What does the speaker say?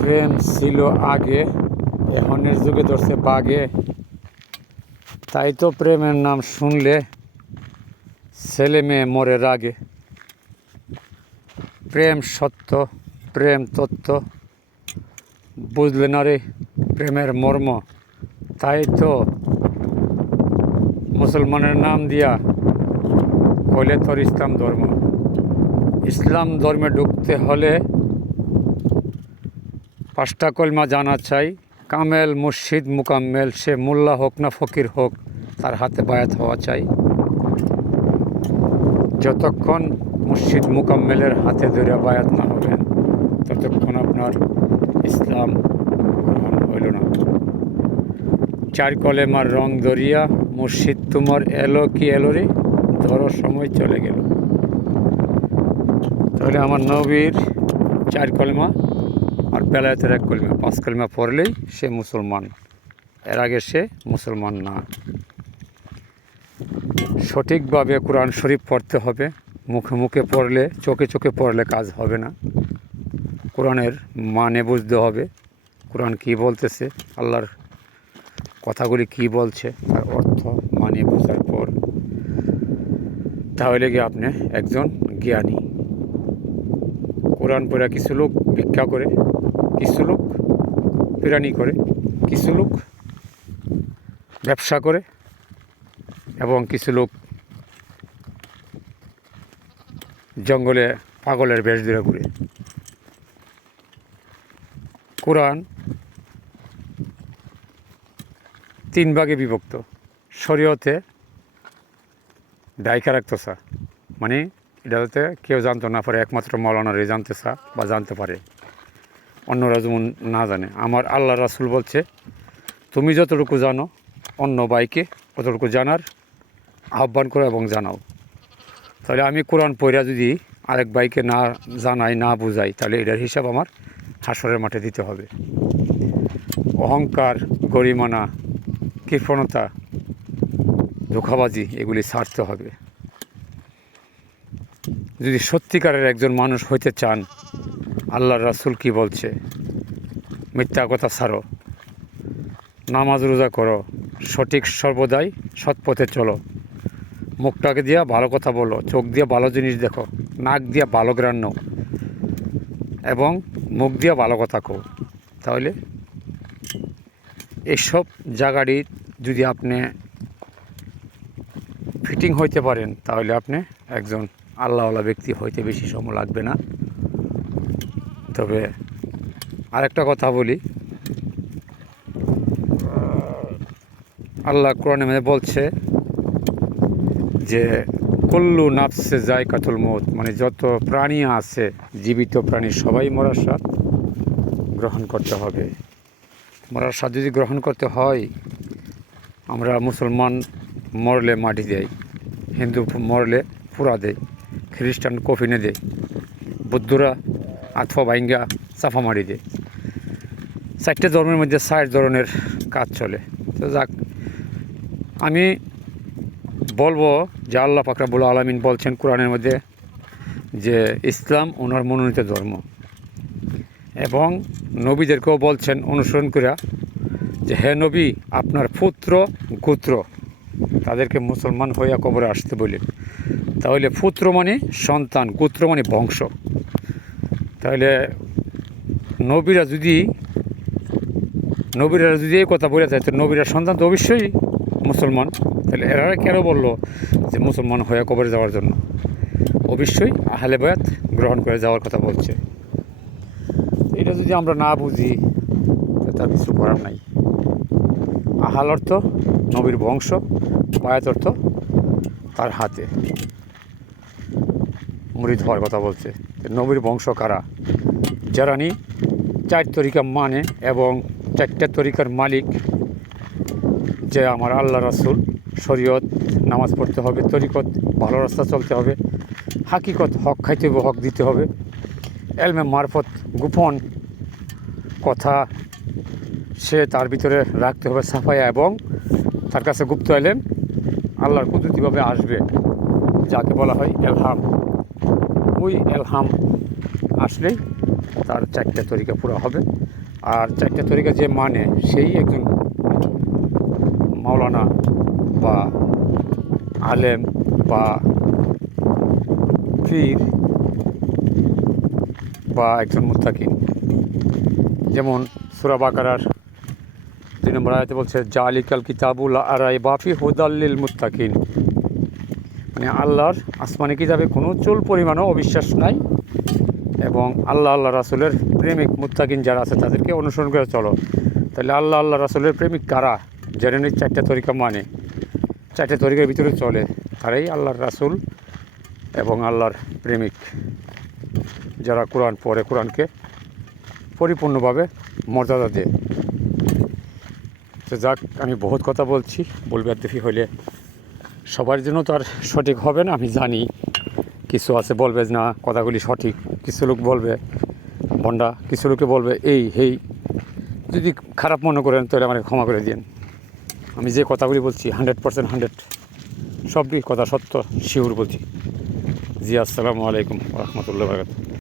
প্রেম ছিল আগে, এখনের যুগে ধরছে বাগে। তাই তো প্রেমের নাম শুনলে ছেলে মেয়ে মরে রাগে। প্রেম সত্য, প্রেম তত্ত্ব, বুঝলে না রে প্রেমের মর্ম। তাই তো মুসলমানের নাম দিয়া কইলে তোর ইসলাম ধর্ম। ইসলাম ধর্মে ঢুকতে হলে 5টা কলমা জানা চাই। কামেল মুর্শিদ মুকাম্মেল, সে মোল্লা হোক না ফকির হোক, তার হাতে বায়াত হওয়া চাই। যতক্ষণ মুর্শিদ মুকাম্মেলের হাতে ধরে বায়াত না হবেন, ততক্ষণ আপনার ইসলাম গ্রহণ হইল না। 4 কলেমার রং দরিয়া, মুর্শিদ তোমার এলো কি এলো রে, ধরো সময় চলে গেল। তাহলে আমার নবীর 4 কলেমা আর বেলায়েতের 1 কলেমা, 5 কলেমা পড়লেই সে মুসলমান। এর আগে সে মুসলমান না। সঠিকভাবে কোরআন শরীফ পড়তে হবে। মুখে মুখে পড়লে, চোখে চোখে পড়লে কাজ হবে না। কোরআনের মানে বুঝতে হবে। কোরআন কী বলতেছে, আল্লাহর কথাগুলি কি বলছে, তার অর্থ মানে বোঝার পর তাহলে গিয়ে আপনি একজন জ্ঞানী। কোরআন পড়া কিছু লোক ভিক্ষা করে, কিছু লোক পিরানি করে, কিছু লোক ব্যবসা করে, এবং কিছু লোক জঙ্গলে পাগলের বেশ ধরে ঘুরে। কোরআন 3 ভাগে বিভক্ত। শরীয়তে ডাইকা রাখতেছা, মানে এটা যাতে কেউ জানতে না পারে, একমাত্র মৌলানারে জানতেছা বা জানতে পারে, অন্যরা যেমন না জানে। আমার আল্লাহ রাসূল বলছে, তুমি যতটুকু জানো অন্য ভাইকে ততটুকু জানার আহ্বান করো এবং জানাও। তাহলে আমি কোরআন পড়া যদি আরেক ভাইকে না জানাই, না বুঝাই, তাহলে এটার হিসাব আমার হাসরের মাঠে দিতে হবে। অহংকার, গরিমানা, কৃপণতা, ধোঁকাবাজি এগুলি ছাড়তে হবে। যদি সত্যিকারের একজন মানুষ হইতে চান, আল্লাহর রাসূল কি বলছে, মিথ্যা কথা ছাড়ো, নামাজ রোজা করো, সঠিক সর্বদাই সৎ পথে চলো, মুখটাকে দিয়া ভালো কথা বলো, চোখ দিয়ে ভালো জিনিস দেখো, নাক দিয়া ভালো গ্রাণ নাও, এবং মুখ দিয়া ভালো কথা কও। তাহলে এসব জায়গাটি যদি আপনি ফিটিং হইতে পারেন, তাহলে আপনি একজন আল্লাহওয়ালা ব্যক্তি হইতে বেশি সময় লাগবে না। তবে আরেকটা কথা বলি, আল্লাহ কোরআনে মধ্যে বলছে যে কুল্লু নাফসে যায়কাতুল মউত, মানে যত প্রাণী আছে, জীবিত প্রাণী সবাই মরার স্বাদ গ্রহণ করতে হবে। মরার স্বাদ যদি গ্রহণ করতে হয়, আমরা মুসলমান মরলে মাটি দেয়, হিন্দু মরলে পুরা দেয়, খ্রিস্টান কফিনে দেয়, বৌদ্ধরা আতফা ভাইঙ্গা চাফা মারি দেয়। 4টে ধর্মের মধ্যে 4 ধরনের কাজ চলে। তো যাক, আমি বলবো যে আল্লাহ পাক রব্বুল আলামিন বলছেন কোরআনের মধ্যে যে ইসলাম ওনার মনোনীত ধর্ম, এবং নবীদেরকেও বলছেন অনুসরণ করা যে হে নবী, আপনার পুত্র গোত্র তাদেরকে মুসলমান হইয়া কবরে আসতে বলেন। তাহলে পুত্র মানে সন্তান, গোত্র মানে বংশ। তাহলে নবীরা যদি এই কথা বলে যায়, তো নবীরা সন্তান তো অবশ্যই মুসলমান। তাহলে এরা কেন বললো যে মুসলমান হয়ে কবরে যাওয়ার জন্য? অবশ্যই আহলে বায়াত গ্রহণ করে যাওয়ার কথা বলছে। এটা যদি আমরা না বুঝি, তার কিছু করার নাই। আহাল অর্থ নবীর বংশ, বায়াত অর্থ তার হাতে মুরিদ হওয়ার কথা বলছে। নবীর বংশ কারা? যারা 4 তরিকা মানে এবং 4টা তরিকার মালিক, যে আমার আল্লাহ রাসূল, শরীয়ত নামাজ পড়তে হবে, তরিকত ভালো রাস্তা চলতে হবে, হাকিকত হক খাইতে হবে, হক দিতে হবে, এলমে মারফত গোপন কথা সে তার ভিতরে রাখতে হবে সাফায়া, এবং তার কাছে গুপ্ত এলেম আল্লাহর কুদরতিভাবে আসবে, যাকে বলা হয় এলহাম। ওই এলহাম আসলেই তার 4টা তরিকা পুরো হবে। আর 4টা তরিকা যে মানে সেই একজন মাওলানা বা আলেম বা পীর বা একজন মুত্তাকিন। যেমন সূরা বাকারার 2 নম্বর আয়াতে বলছে জালিকাল কিতাবুল রাইবা ফিহি হুদাল লিল মুত্তাকিন, মানে আল্লাহর আসমানি কিতাবে কোনো চুল পরিমাণও অবিশ্বাস নাই এবং আল্লাহ রাসূলের প্রেমিক মুত্তাকিন যারা আছে তাদেরকে অনুসরণ করে চলো। তাহলে আল্লাহ রাসূলের প্রেমিক কারা? যারা 4টা তরিকা মানে, 4টা তরিকার ভিতরে চলে, তারাই আল্লাহর রাসূল এবং আল্লাহর প্রেমিক, যারা কোরআন পড়ে, কোরআনকে পরিপূর্ণভাবে মর্যাদা দেয়। তো যাক, আমি বহুত কথা বলছি, বলবেদফি হলে সবার জন্য তো আর সঠিক হবে না, আমি জানি। কিছু আছে বলবে না কথাগুলি সঠিক, কিছু লোক বলবে ভণ্ডা, কিছু লোকে বলবে এই হেই। যদি খারাপ মনে করেন তাহলে আমাকে ক্ষমা করে দিন। আমি যে কথাগুলি বলছি 100% 100 সবই কথা সত্য, শিওর বলছি। জি, আসসালামু আলাইকুম ওয়া রাহমাতুল্লাহি ওয়া বারাকাতুহু।